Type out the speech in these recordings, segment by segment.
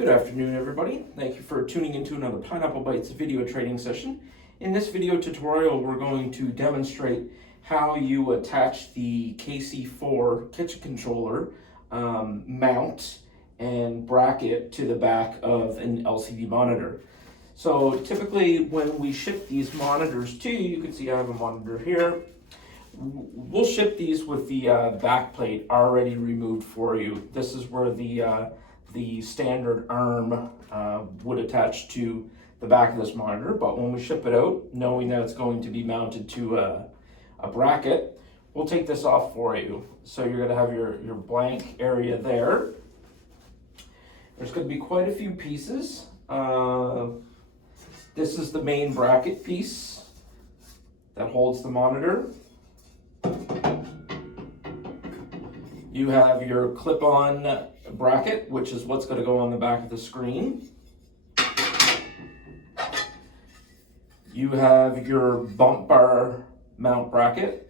Good afternoon, everybody. Thank you for tuning into another Pineapple Bites video training session. In this video tutorial, we're going to demonstrate how you attach the KC4 kitchen controller mount and bracket to the back of an LCD monitor. So typically when we ship these monitors to you, you can see I have a monitor here. We'll ship these with the back plate already removed for you. This is where the standard arm would attach to the back of this monitor, but when we ship it out, knowing that it's going to be mounted to a bracket, we'll take this off for you. So you're going to have your blank area there. There's going to be quite a few pieces. This is the main bracket piece that holds the monitor. You have your clip-on bracket, which is what's going to go on the back of the screen. You have your bump bar mount bracket.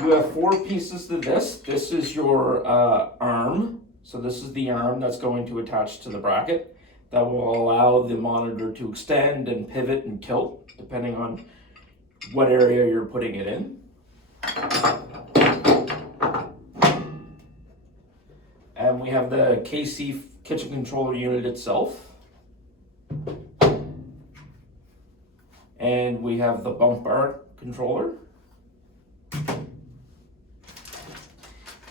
You have four pieces to this. This is your arm. So this is the arm that's going to attach to the bracket. That will allow the monitor to extend and pivot and tilt, depending on what area you're putting it in. And we have the KC kitchen controller unit itself. And we have the bump bar controller.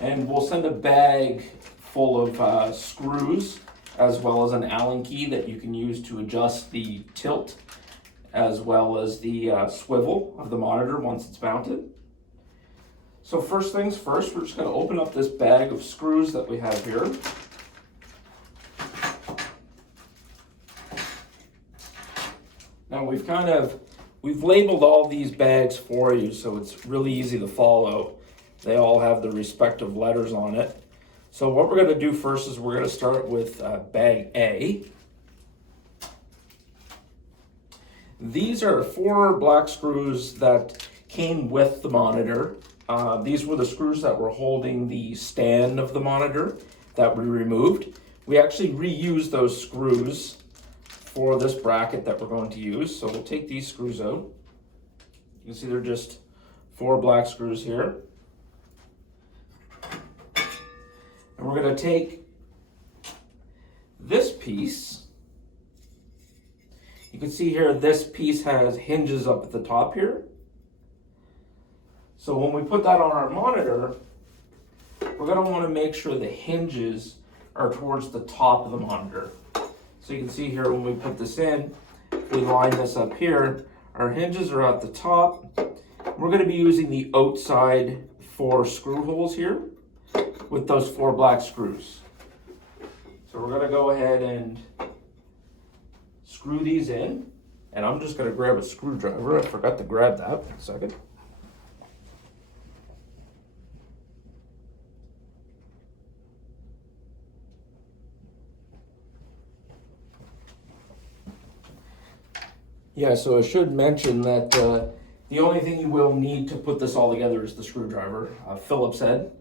And we'll send a bag full of screws, as well as an Allen key that you can use to adjust the tilt, as well as the swivel of the monitor once it's mounted. So first things first, we're just going to open up this bag of screws that we have here. Now we've labeled all these bags for you, so it's really easy to follow. They all have the respective letters on it. So what we're going to do first is we're going to start with bag A. These are 4 black screws that came with the monitor. These were the screws that were holding the stand of the monitor that we removed. We actually reused those screws for this bracket that we're going to use. So we'll take these screws out. You can see they're just 4 black screws here. And we're going to take this piece. You can see here this piece has hinges up at the top here. So when we put that on our monitor, we're going to want to make sure the hinges are towards the top of the monitor. So you can see here when we put this in, if we line this up here, our hinges are at the top. We're going to be using the outside 4 screw holes here with those 4 black screws. So we're going to go ahead and screw these in, and I'm just going to grab a screwdriver. I forgot to grab that. 1 second. Yeah, so I should mention that the only thing you will need to put this all together is the screwdriver, Phillips head.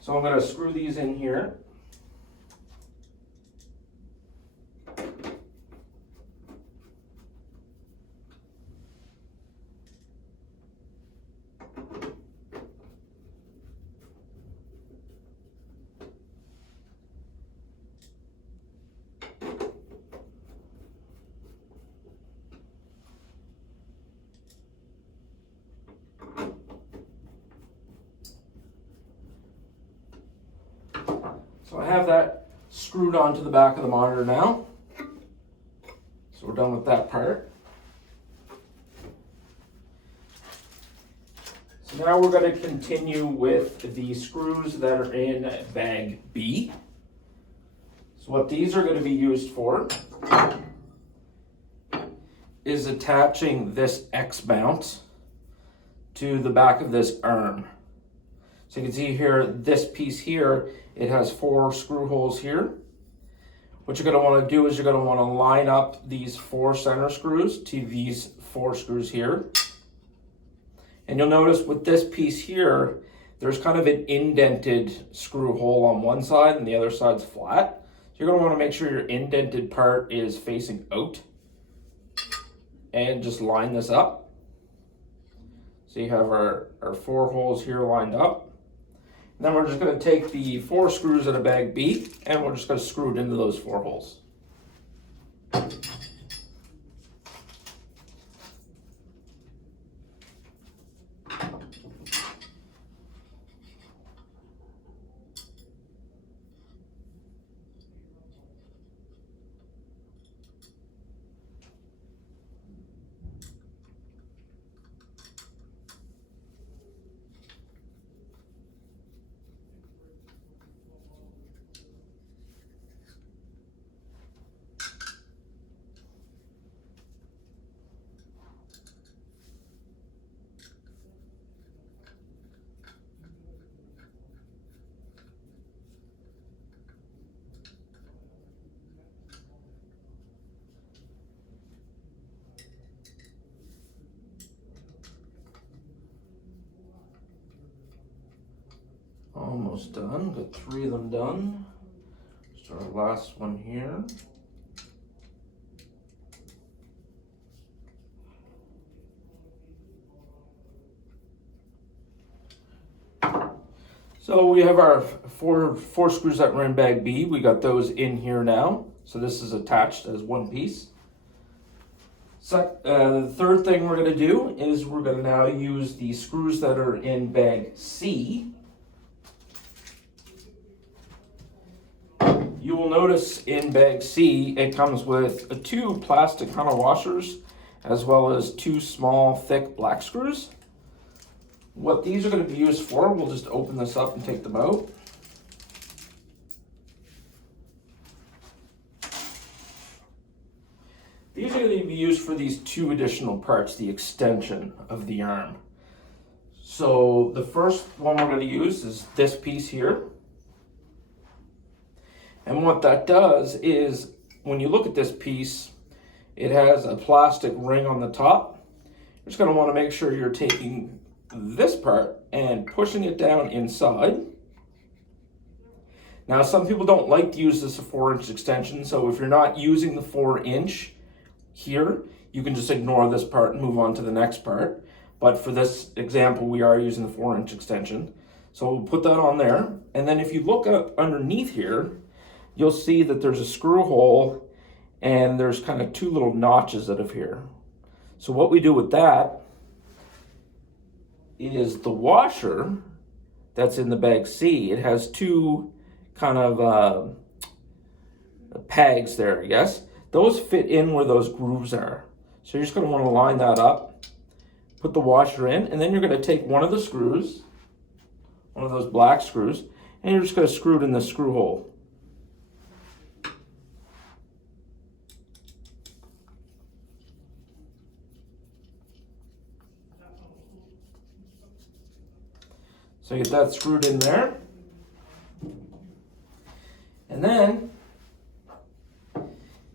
So I'm going to screw these in here. So I have that screwed onto the back of the monitor now. So we're done with that part. So now we're going to continue with the screws that are in bag B. So what these are going to be used for is attaching this X mount to the back of this arm. So you can see here, this piece here, it has 4 screw holes here. What you're going to want to do is you're going to want to line up these 4 center screws to these 4 screws here. And you'll notice with this piece here, there's kind of an indented screw hole on one side and the other side's flat. So you're going to want to make sure your indented part is facing out. And just line this up. So you have our 4 holes here lined up. And then we're just going to take the 4 screws out of bag B and we're just going to screw it into those 4 holes. Almost done, got 3 of them done. Just our last one here. So we have our four screws that were in bag B. We got those in here now. So this is attached as one piece. So the third thing we're going to do is we're going to now use the screws that are in bag C. You will notice in bag C, it comes with 2 plastic kind of washers, as well as 2 small, thick black screws. What these are going to be used for, we'll just open this up and take them out. These are going to be used for these 2 additional parts, the extension of the arm. So the first one we're going to use is this piece here. And what that does is, when you look at this piece, it has a plastic ring on the top. You're just going to want to make sure you're taking this part and pushing it down inside. Now, some people don't like to use this a 4-inch extension, so if you're not using the 4-inch here, you can just ignore this part and move on to the next part. But for this example, we are using the 4-inch extension. So we'll put that on there. And then if you look up underneath here, you'll see that there's a screw hole and there's kind of 2 little notches out of here. So what we do with that is the washer that's in the bag C, it has 2 kind of pegs there, I guess. Those fit in where those grooves are. So you're just going to want to line that up, put the washer in, and then you're going to take one of the screws, one of those black screws, and you're just going to screw it in the screw hole. So you get that screwed in there. And then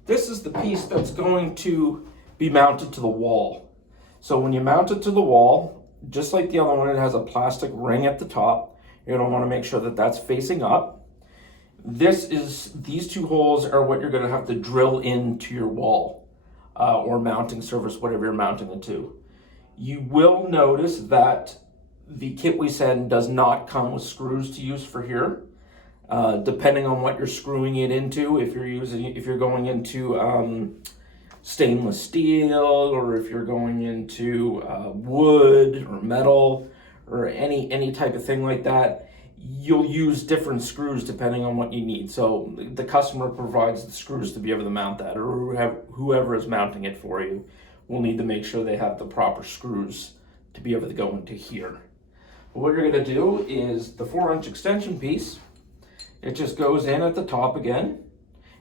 this is the piece that's going to be mounted to the wall. So when you mount it to the wall, just like the other one, it has a plastic ring at the top. You're going to want to make sure that that's facing up. These 2 holes are what you're going to have to drill into your wall or mounting surface, whatever you're mounting it to. You will notice that the kit we send does not come with screws to use for here. Depending on what you're screwing it into, if you're going into stainless steel, or if you're going into wood or metal or any type of thing like that, you'll use different screws depending on what you need. So the customer provides the screws to be able to mount that, or whoever is mounting it for you will need to make sure they have the proper screws to be able to go into here. But what you're going to do is the 4-inch extension piece, it just goes in at the top again.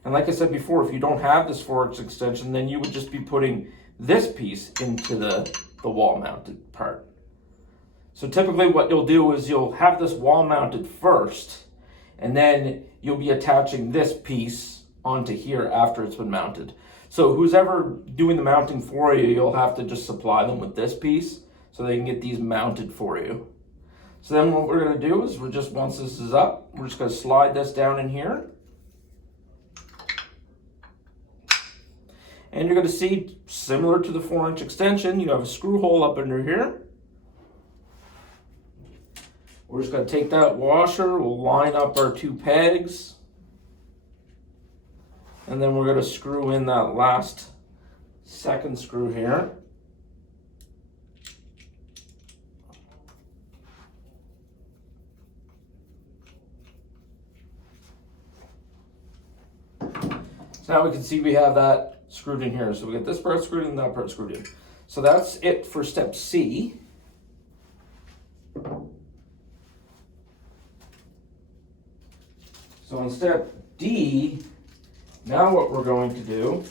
And like I said before, if you don't have this 4-inch extension, then you would just be putting this piece into the wall mounted part. So typically what you'll do is you'll have this wall mounted first, and then you'll be attaching this piece onto here after it's been mounted. So who's ever doing the mounting for you, you'll have to just supply them with this piece so they can get these mounted for you. So then what we're going to do is once this is up, we're just going to slide this down in here. And you're going to see, similar to the 4-inch extension, you have a screw hole up under here. We're just going to take that washer, we'll line up our 2 pegs, and then we're going to screw in that last second screw here. So now we can see we have that screwed in here. So we get this part screwed in, that part screwed in. So that's it for step C. So on step D, now what we're going to do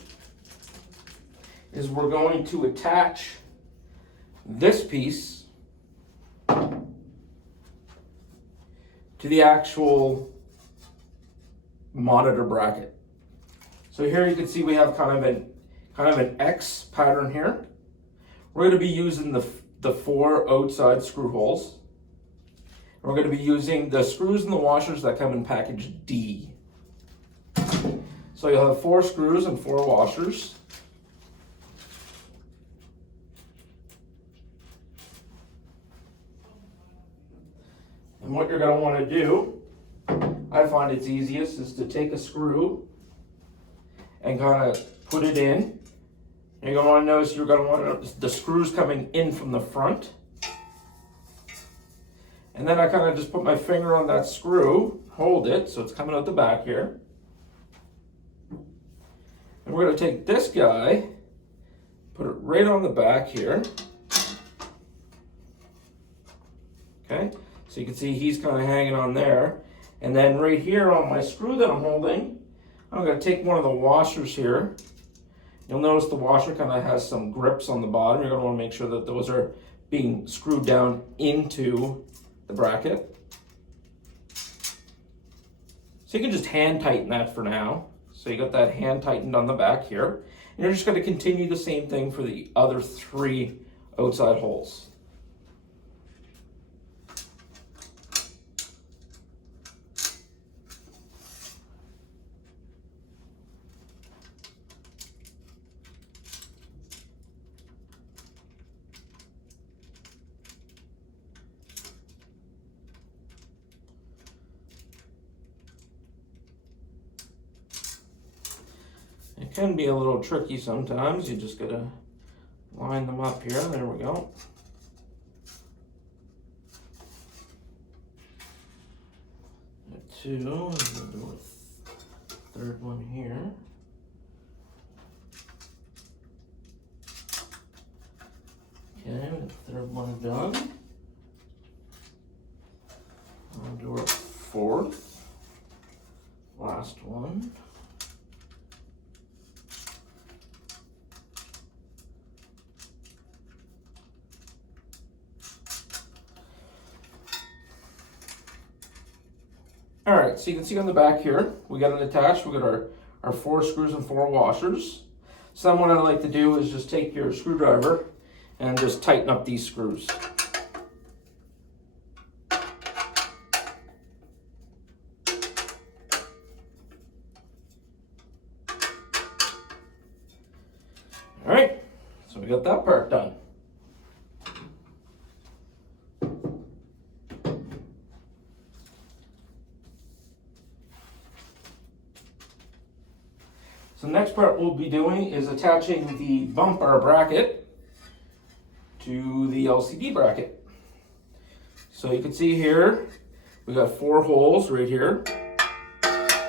is we're going to attach this piece to the actual monitor bracket. So here you can see we have kind of an X pattern here. We're going to be using the 4 outside screw holes. We're going to be using the screws and the washers that come in package D. So you'll have 4 screws and 4 washers. And what you're going to want to do, I find it's easiest, is to take a screw and kind of put it in. You're going to want to notice you're going to want the screws coming in from the front. And then I kind of just put my finger on that screw, hold it, so it's coming out the back here. And we're going to take this guy, put it right on the back here. Okay, so you can see he's kind of hanging on there. And then right here on my screw that I'm holding, I'm going to take one of the washers here. You'll notice the washer kind of has some grips on the bottom. You're going to want to make sure that those are being screwed down into the bracket. So you can just hand tighten that for now. So you got that hand tightened on the back here. And you're just going to continue the same thing for the other 3 outside holes. It can be a little tricky sometimes. You just gotta line them up here. There we go. Got 2. I'm gonna do a 3rd one here. Okay, the 3rd one done. I'll do our 4th. Last one. All right, so you can see on the back here, we got it attached. We got our 4 screws and 4 washers. So then what I like to do is just take your screwdriver and just tighten up these screws. All right, so we got that part done. So the next part we'll be doing is attaching the bump bar bracket to the LCD bracket. So you can see here, we got 4 holes right here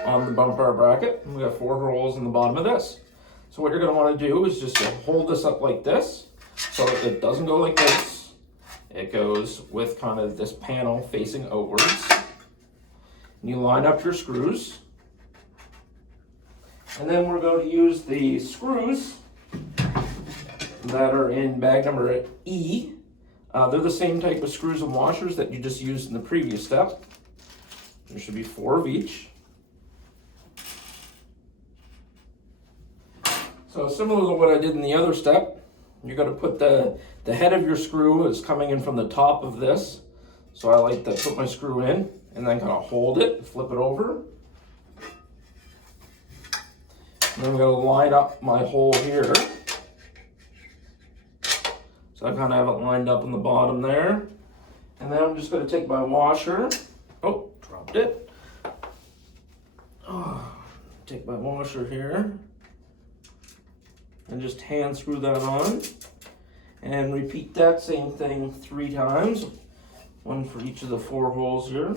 on the bump bar bracket, and we got 4 holes in the bottom of this. So what you're going to want to do is just to hold this up like this, so it doesn't go like this. It goes with kind of this panel facing outwards. And you line up your screws. And then we're going to use the screws that are in bag number E. They're the same type of screws and washers that you just used in the previous step. There should be 4 of each. So similar to what I did in the other step, you're going to put the head of your screw is coming in from the top of this. So I like to put my screw in and then kind of hold it, flip it over. And I'm going to line up my hole here. So I kind of have it lined up in the bottom there. And then I'm just going to take my washer. Oh, dropped it. Take my washer here. And just hand screw that on. And repeat that same thing 3 times. One for each of the 4 holes here.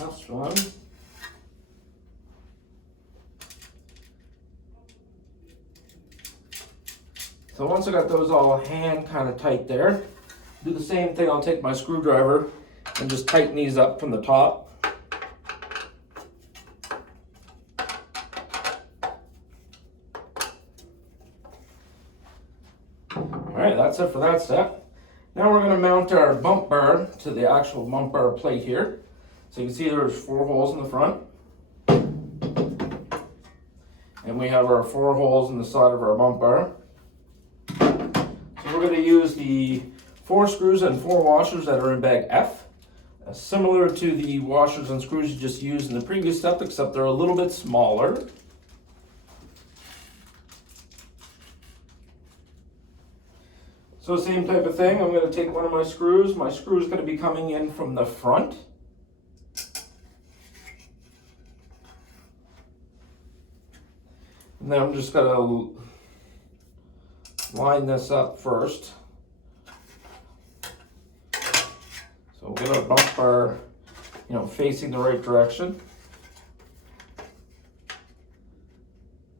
Last one. So once I got those all hand kind of tight there, do the same thing. I'll take my screwdriver and just tighten these up from the top. Alright, that's it for that step. Now we're going to mount our bump bar to the actual bump bar plate here. So you can see there's 4 holes in the front. And we have our 4 holes in the side of our bump bar. So we're going to use the 4 screws and 4 washers that are in bag F. Similar to the washers and screws you just used in the previous step, except they're a little bit smaller. So same type of thing, I'm going to take one of my screws. My screw is going to be coming in from the front. And then I'm just going to line this up first. So we'll get our bump bar, facing the right direction.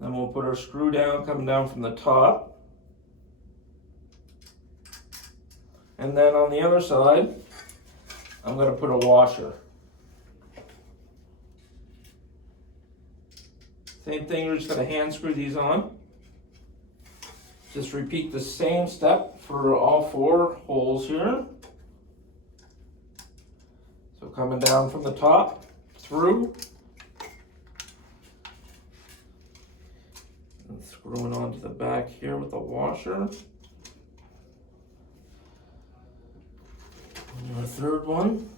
Then we'll put our screw down, coming down from the top. And then on the other side, I'm going to put a washer. Same thing, you're just going to hand screw these on. Just repeat the same step for all 4 holes here. So coming down from the top, through, and screwing onto the back here with the washer. And our 3rd one.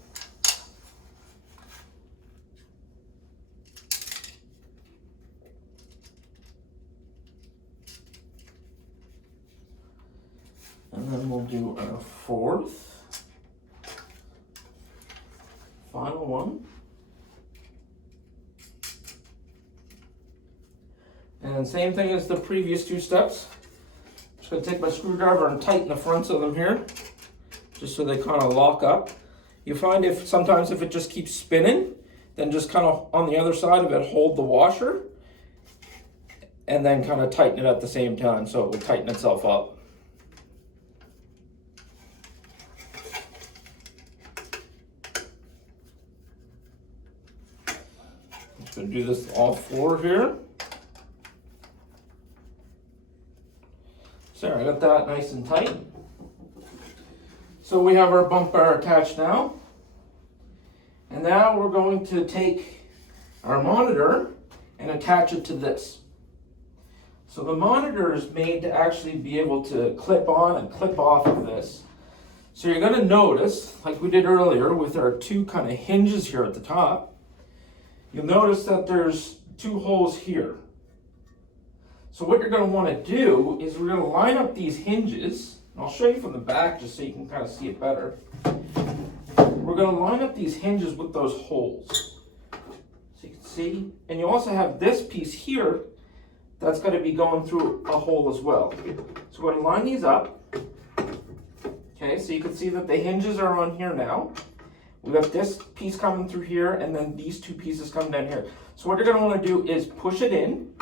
And then we'll do our 4th, final one. And same thing as the previous 2 steps. Just going to take my screwdriver and tighten the fronts of them here, just so they kind of lock up. You find sometimes if it just keeps spinning, then just kind of on the other side of it, hold the washer, and then kind of tighten it at the same time so it will tighten itself up. Just going to do this all 4 here. So I got that nice and tight. So we have our bump bar attached now. And now we're going to take our monitor and attach it to this. So the monitor is made to actually be able to clip on and clip off of this. So you're going to notice, like we did earlier with our 2 kind of hinges here at the top, you'll notice that there's 2 holes here. So what you're going to want to do is we're going to line up these hinges. I'll show you from the back just so you can kind of see it better. We're going to line up these hinges with those holes. So you can see, and you also have this piece here that's going to be going through a hole as well. So we're going to line these up. Okay, so you can see that the hinges are on here now. We've got this piece coming through here, and then these 2 pieces coming down here. So what you're going to want to do is push it in,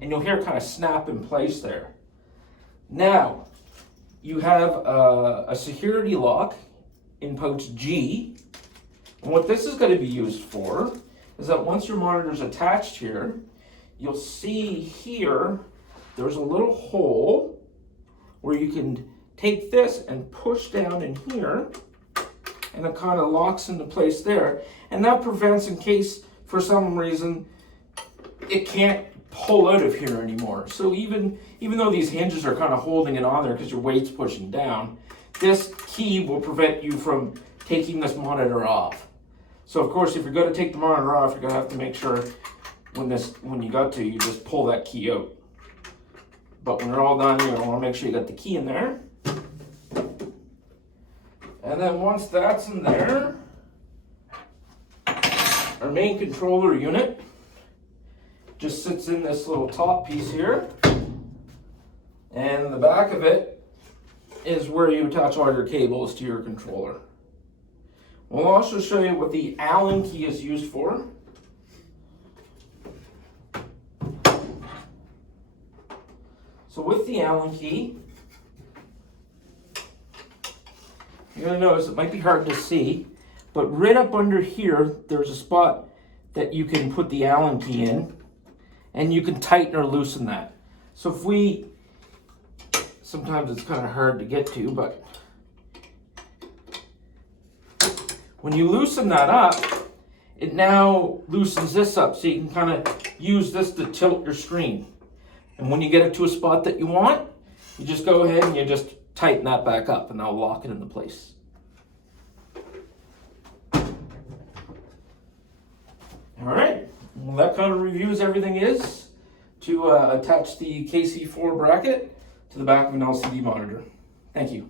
and you'll hear it kind of snap in place there. Now, you have a security lock in pouch G, And what this is going to be used for is that once your monitor is attached here, you'll see here there's a little hole where you can take this and push down in here, and it kind of locks into place there. And that prevents, in case for some reason it can't pull out of here anymore. So even though these hinges are kind of holding it on there because your weight's pushing down, this key will prevent you from taking this monitor off. So of course, if you're going to take the monitor off, you're going to have to make sure when you got to, you just pull that key out. But when you're all done, you want to make sure you got the key in there. And then once that's in there, our main controller unit just sits in this little top piece here. And the back of it is where you attach all your cables to your controller. We'll also show you what the Allen key is used for. So with the Allen key, you're going to notice it might be hard to see, but right up under here, there's a spot that you can put the Allen key in, and you can tighten or loosen that. So sometimes it's kind of hard to get to, but when you loosen that up, it now loosens this up, so you can kind of use this to tilt your screen. And when you get it to a spot that you want, you just go ahead and you just tighten that back up, and that'll lock it into place. All right, well, that kind of reviews everything is to attach the KC4 bracket to the back of an LCD monitor. Thank you.